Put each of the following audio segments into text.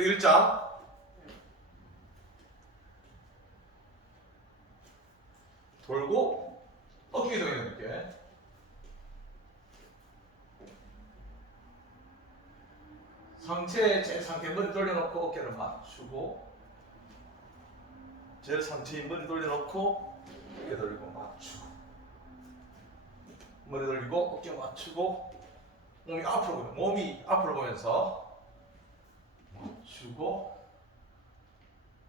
저 일자. 돌고 어깨 이동해볼게. 상체 제 상태 머리 돌려놓고 어깨를 맞추고 제일 상체에 머리 돌려놓고 어깨 돌리고 맞추고 머리 돌리고 어깨 맞추고 몸이 앞으로 몸이 앞으로 보면서 맞추고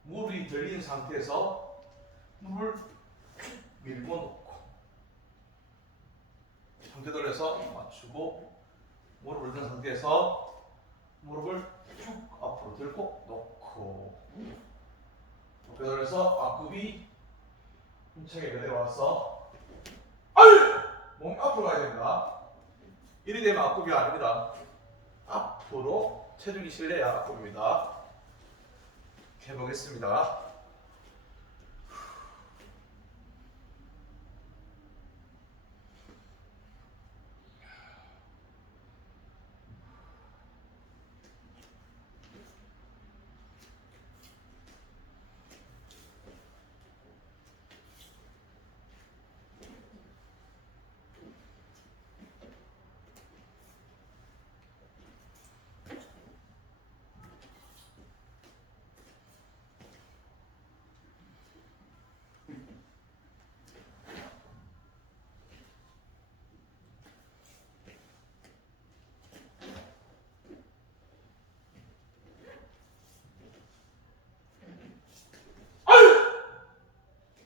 무릎이 들린 상태에서 무릎을 밀고 놓고 상태 돌려서 맞추고 무릎을 든 상태에서 무릎을 쭉 앞으로 들고 놓고 어깨 돌려서 앞굽이 힘차게 내려와서 아유! 몸이 앞으로 가야 됩니다 이리 되면 앞굽이 아닙니다 앞으로 체중이 실려야 앞굽입니다. 해보겠습니다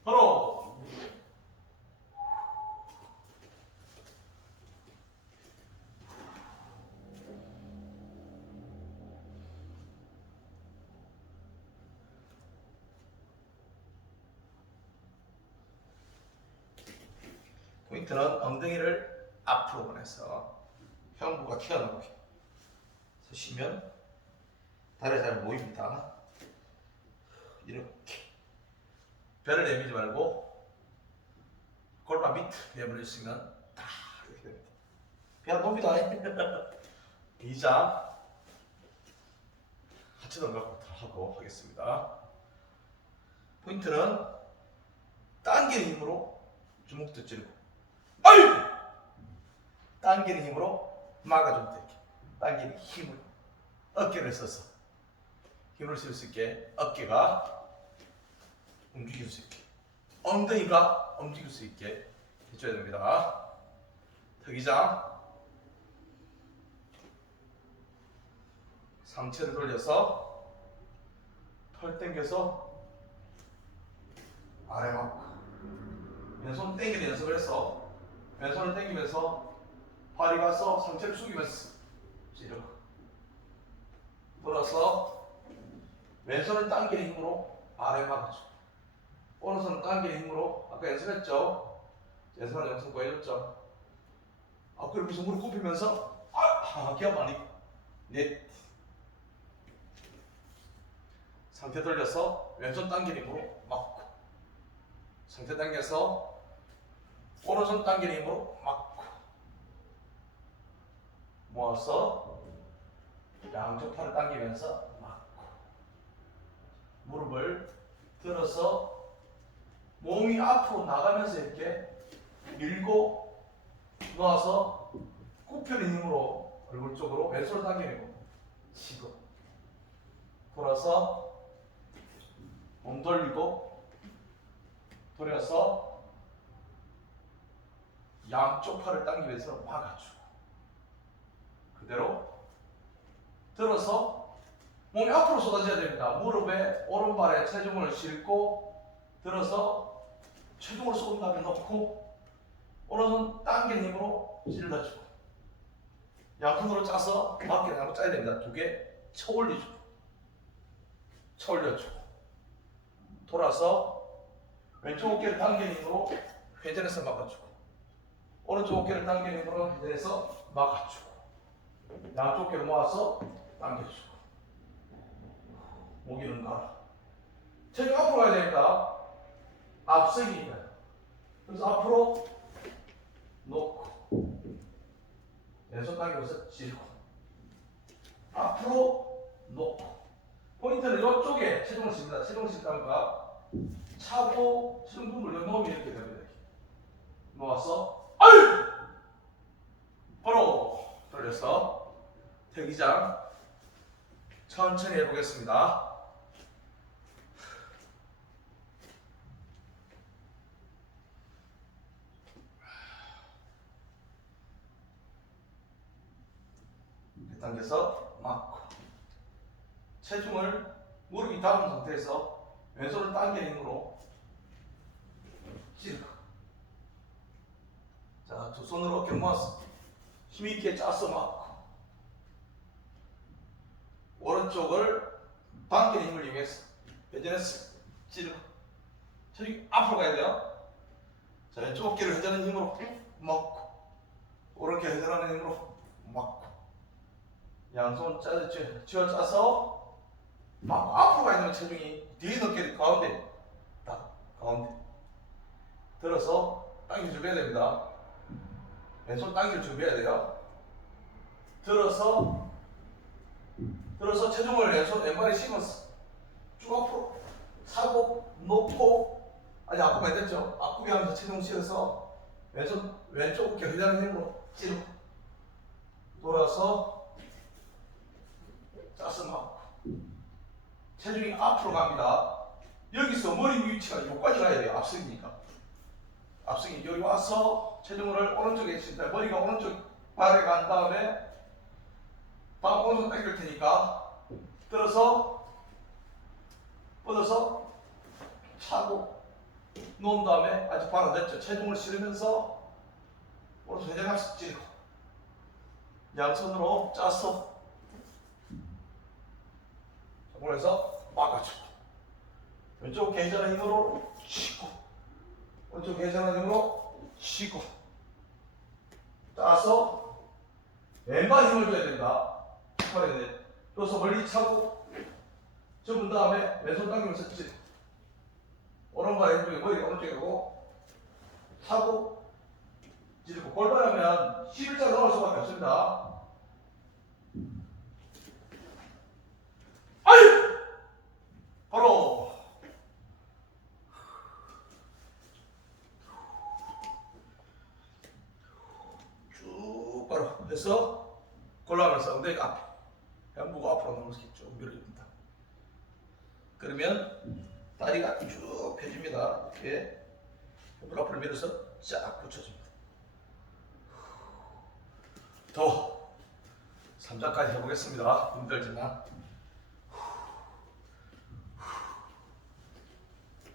바로 포인트는 엉덩이를 앞으로 보내서 형부가 튀어나오게 서시면 다리 잘 모입니다 이렇게 배를 내밀지 말고 골반 밑 내버려주시면 딱 이렇게 됩니다. 배안 봅니다. 이자 하체 넘각부터 하고 하겠습니다. 포인트는 당기는 힘으로 주먹도 찌르고! 당기는 힘으로 막아주면 되게. 당기는 힘을 어깨를 써서. 힘을 쓸 수 있게 어깨가 움직일 수 있게. 엉덩이가 움직일 수 있게 해줘야 됩니다.特기장. 상체를 돌려서 털 당겨서 아래 막 왼손 당기는 연습을 해서 왼손을 당기면서 발이 가서 상체를 숙이면서 찌르고 돌아서 왼손을 당기는 힘으로 아래 막아줘. 오른손은 당기는 힘으로. 아까 연습했죠? 연습하는 영상 보여줬죠? 아 그러면서 무릎 굽히면서 아 기억 많이 넷. 상태 돌려서 왼손 당기는 힘으로 막고. 상태 당겨서 오른손 당기는 힘으로 막고 모아서 양쪽 팔을 당기면서 막고 무릎을 들어서 몸이 앞으로 나가면서 이렇게 밀고 놓아서 굽히는 힘으로 얼굴 쪽으로 왼손을 당기고 치고 돌아서 몸 돌리고 돌려서 양쪽 팔을 당기면서 막아주고 그대로 들어서 몸이 앞으로 쏟아져야 됩니다. 무릎에 오른발에 체중을 싣고 들어서 체중을 쏟은 다음에 넣고 오른손 당기는 힘으로 찔러주고 양손으로 짜서 밖에 나고 짜야 됩니다. 두 개 쳐올려주고 쳐올려주고 돌아서 왼쪽 어깨를 당기는 힘으로 회전해서 막아주고 오른쪽 어깨를 당기는 힘으로 회전해서 막아주고 양쪽 어깨를 모아서 당겨주고 목이는 가라 체중 앞으로 가야 되니까 앞서기입니다. 그래서 앞으로 놓고 왼손 당기면서 찌르고 앞으로 놓고 포인트는 이쪽에 체중을 씁니다. 체중을 쓸다가 차고 승부를 놓으면 이렇게 됩니다. 놓아서 아유 바로 돌려서 대기장 천천히 해보겠습니다. 당겨서 막고 체중을 무릎이 닿은 상태에서 왼손을 당기는 힘으로 찌르고 자, 두 손으로 어깨 모아서 힘있게 짜서 막고 오른쪽을 당기는 힘을 이용해서 회전해서 찌르고. 체중이 앞으로 가야 돼요. 자, 왼쪽 어깨를 회전하는 힘으로 먹고 오른쪽 회전하는 힘으로 막고. 양손 짜, 쥐- 쥐어 짜서 막 앞으로 가 있는 체중이 뒤에 어깨 가운데 딱 가운데. 들어서 준비해야 됩니다. 왼손 당길 준비해야 돼요. 들어서 들어서 체중을 왼손 왼발에 심었어. 쭉 앞으로 사고 놓고 아니 앞구가 됐죠. 앞구비 하면서 체중 실어서 왼손 왼쪽 회전하는 힘으로 찌르고 돌아서 짜서 막고 체중이 앞으로 갑니다. 여기서 머리 위치가 여기까지 가야 돼요. 앞승이니까. 앞승이 여기 와서 체중을 오른쪽에 진다. 머리가 오른쪽 발에 간 다음에 다음 오른손 당길 테니까 들어서 뻗어서 차고 놓은 다음에 아직 발안 됐죠. 체중을 실으면서 오른손 회전합식 찌르고 양손으로 짜서 그래서 막아주고 왼쪽 계좌는 힘으로 치고 오른쪽 계좌는 힘으로 치고. 짜서 왼발 힘을 줘야 된다. 팔에 돼. 또서 멀리 차고 접은 다음에 왼손 당기면서 찌 오른발 왼쪽에 머리가 오른쪽에 오고 차고 찌르고 골반하면 11자 넣을 수밖에 없습니다 아유! 바로 해서 골라면서 엉덩이 앞에 양부가 앞으로 쭉 밀어줍니다. 그러면 다리가 쭉 펴집니다. 이렇게 양부 앞으로 밀어서 쫙 붙여줍니다. 더 3자까지 해보겠습니다. 힘들지만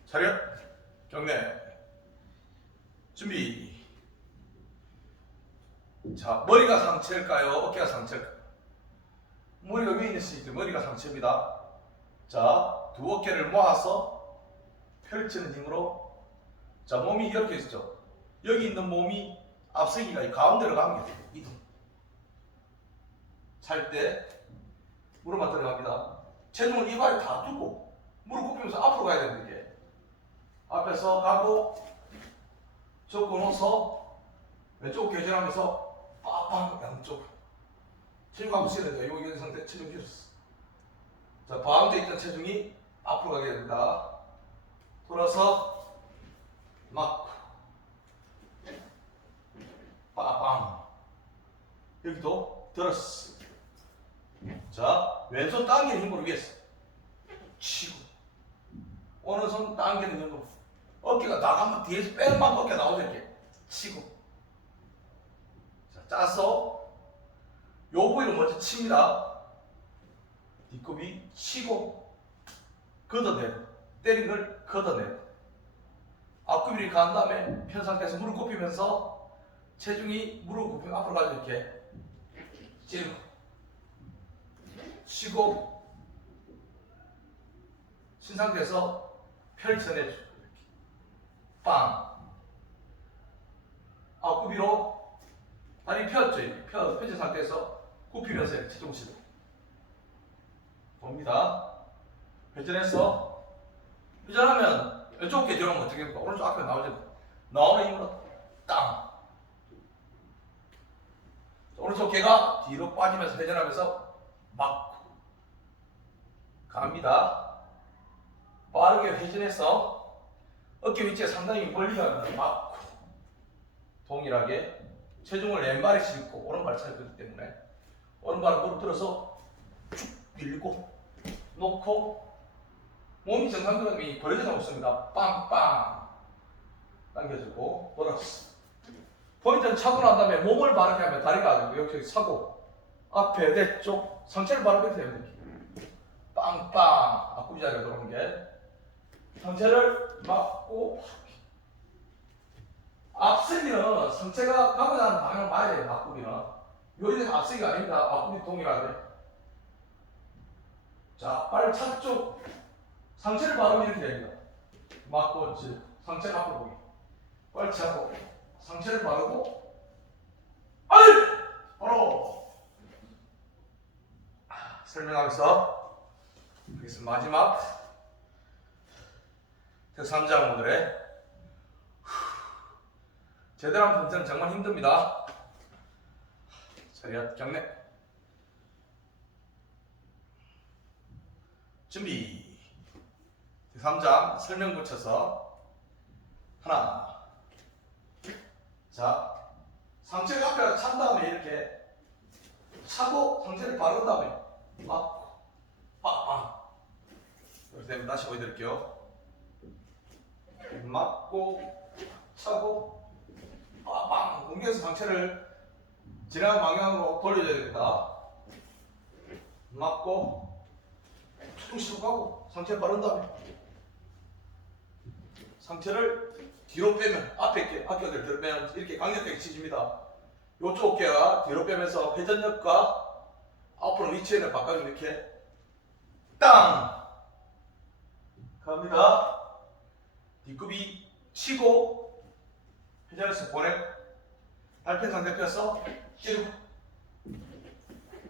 차렷 경례 준비 자 머리가 상체일까요? 어깨가 상체일까요? 머리가 위에 있으니까 머리가 상체입니다. 자 두 어깨를 모아서 펼치는 힘으로. 자 몸이 이렇게 있죠. 여기 있는 몸이 앞서기가 이 가운데로 게 돼요 이동. 잘때 무릎만 들어갑니다. 체중을 이발에 다 두고 무릎 굽히면서 앞으로 가야 되는 게 앞에서 가고 접고 놓서 왼쪽 교전하면서 빡빡 양쪽 체중하고 실어야 돼요. 여기 있는 상태 체중 길었어. 자, 가운데 있던 체중이 앞으로 가게 됩니다. 돌아서 막 빠빵 여기도 들었어. 자, 왼손 당기는 힘으로 위에서 치고 오른손 당기는 힘으로 어깨가 나가면 뒤에서 빼는 만큼 어깨 나오죠 이렇게 치고 자 짜서 요 부위를 먼저 칩니다. 뒷굽이 치고 걷어내고 때린 걸 걷어내고 앞굽이를 간 다음에 편 상태에서 무릎 굽히면서 체중이 무릎 굽히면 앞으로 가죠 이렇게. 찌르고 치고 신 상태에서 펼쳐내죠 빵. 앞굽이로 펴었죠. 이렇게 펴, 펴진 상태에서 굽히면서 이렇게 체중실을 봅니다. 회전해서 회전하면 왼쪽 어깨 들어가면 어떻게 됩니까? 오른쪽 앞에 나오죠. 나오는 힘으로 땅. 오른쪽 어깨가 뒤로 빠지면서 회전하면서 막고 갑니다. 빠르게 회전해서 어깨 위치에 상당히 멀리 가면 맞고 동일하게 체중을 왼발에 싣고 오른발 차기 때문에 오른발을 무릎 들어서 쭉 밀고 놓고 몸이 정상적이 벌어져 놓습니다. 빵빵 당겨주고 돌아서 포인트는 차고 난 다음에 몸을 바르게 하면 다리가 아니고 여기 차고 앞에 내쪽 상체를 바르게 되면 됩니다. 빵빵 앞구리 자리가 들어오는 게 상체를 막고 앞서기는 상체가 가고자 하는 방향을 봐야 돼요 앞구리는. 요리는 앞서기가 아닙니다. 앞구리 동일하게. 자 발차 쪽. 상체를 바르면 이렇게 됩니다. 막고 즉 상체가 앞으로 보기. 발차고 상체를 바르고 아이 바로! 설명하면서 여기서 마지막. 그 3장분들의 제대로 한 분들은 정말 힘듭니다. 자리야 경례 준비 제3장 설명 붙여서 하나 자 상체 앞에 찬 다음에 이렇게 차고 상체를 바른 다음에 맞고 빵빵 이렇게 되면 다시 보여드릴게요 맞고 차고 빵빵 공격해서 상체를 지나간 방향으로 돌려줘야 됩니다. 맞고 툭툭 가고 상체를 바른 다음에 상체를 뒤로 빼면 앞에 게 앞에를 뒤로 빼면 이렇게 강력하게 치집니다. 요쪽 어깨가 뒤로 빼면서 회전력과 앞으로 위치에는 바깥으로 이렇게 땅! 갑니다. 뒤굽이 치고 회전해서 보내 달팽 상태 펴서 찌르고.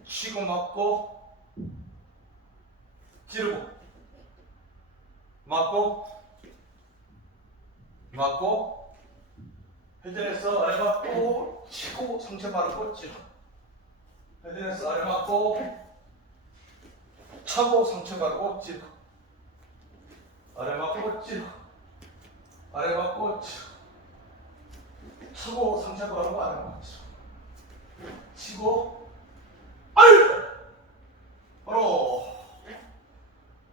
치고 맞고. 찌르고. 맞고. 맞고. 회전해서 아래 맞고. 치고 상체 바르고 찌르고. 회전해서 아래 맞고. 차고 상체 바르고 찌르고. 아래 맞고 찌르고. 아래 맞고 찌르고 차고 상체 바르고 아래 맞고 찌르고 치고 아유! 바로